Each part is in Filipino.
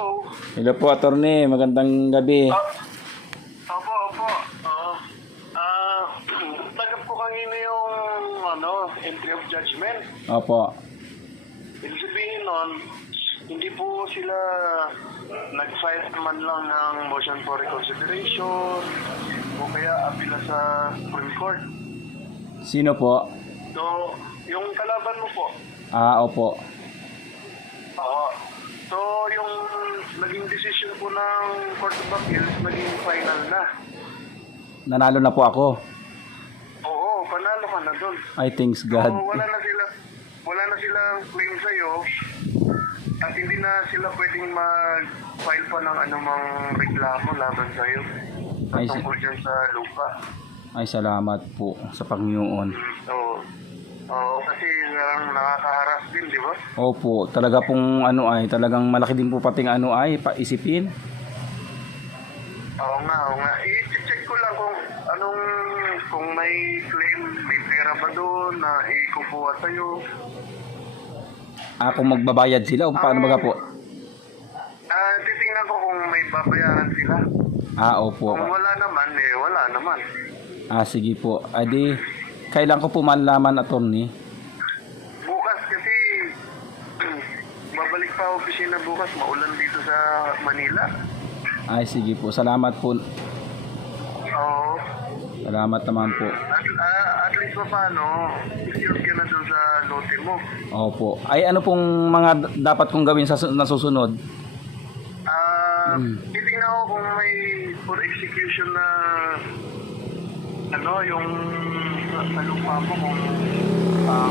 Oh, Hello po, attorney. Magandang gabi. opo. Tanggap ko kanina yung entry of judgment. Opo. Ibig sabihin nun, hindi po sila nag-file man lang ng motion for reconsideration o kaya apila sa Supreme Court. Sino po? So, yung kalaban mo po, Opo. oo. So, yung naging decision po ng Court of Appeals, naging final na. Nanalo na po ako. Oo, panalo ka na doon. I thanks So, God. wala na silang claim sa'yo at hindi na sila pwedeng mag-file pa ng anumang reklamo laban sa'yo Ay, tungkol dyan sa lupa. Ay, salamat po sa Panginoon. So, kasi nakakaharas din, di ba? Opo, talaga pong talagang malaki din po pating paisipin. Oo nga. I-check ko lang kung may claim, may pera ba doon na ikukuha sa'yo. Kung magbabayad sila o paano baga po? Titingnan ko kung may babayaran sila. Opo. Kung wala naman, wala naman. Sige po. Adi, kailan ko po malaman, attorney? Bukas kasi babalik pa opisina bukas, maulan dito sa Manila. Ay, sige po. Salamat po. Oo. Salamat naman po. At least pa paano, secure ka na doon sa lote mo. Opo. Ay, ano pong mga dapat kong gawin sa nasusunod? Titingnan ko kung may for execution na yung sa lupa mo kung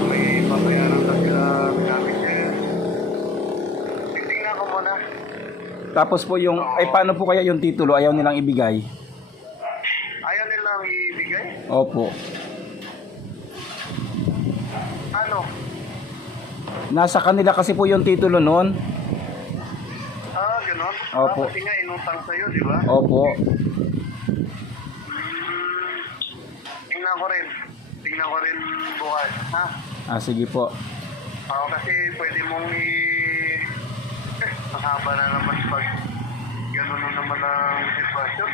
may babayaran na sila damages. Titingnan ko muna. Tapos po yung, paano po kaya yung titulo? Ayaw nilang ibigay? Ayaw nilang ibigay? Opo. Ano? Nasa kanila kasi po yung titulo noon. Ganon? Opo. Kasi nga inutang sa'yo, di ba? Opo. Tingnan ko rin bukas, ha? Sige po. Kasi pwede mong mahaba na naman pag gano'n na naman ang sitwasyon.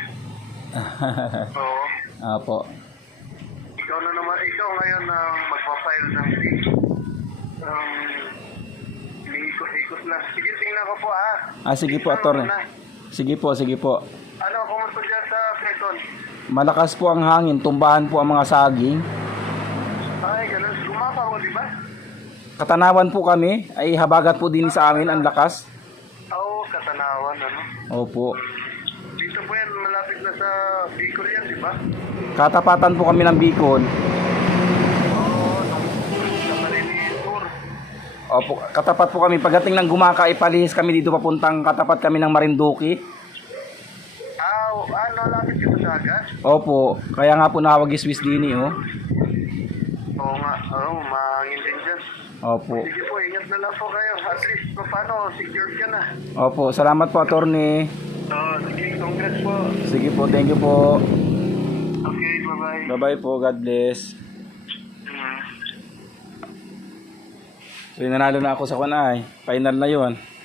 Oo. Opo. Ikaw ngayon ang magpa-file ng ikot lang. Sige, tingnan ko po, ha? Sige po, attorney. Sige po. Kumusta dyan sa Quezon? Malakas po ang hangin, tumbahan po ang mga saging. Ay, gano'n. Lumapaw, di ba? Katanawan po kami, ay habagat po din sa amin ang lakas. Oo, Katanawan, Opo. Dito po yan, malapit na sa Bicol yan, di ba? Katapatan po kami ng Bicol. Oo, sa Marinir. Opo, katapat po kami. Pagdating ng Gumaka, ipalihis kami dito papuntang katapat kami ng Marinduque. Lapit ka sa agad? Opo, kaya nga po nakawag-iswis din Oo nga, mahangin din dyan. Opo. Sige po, ingat na lang po kayo. At least, paano, secured ka na. Opo, salamat po, attorney. Sige, congrats po. Sige po, thank you po. Okay, bye-bye. Bye-bye po, God bless. So, nanalo na ako sa kunay. Final na yon.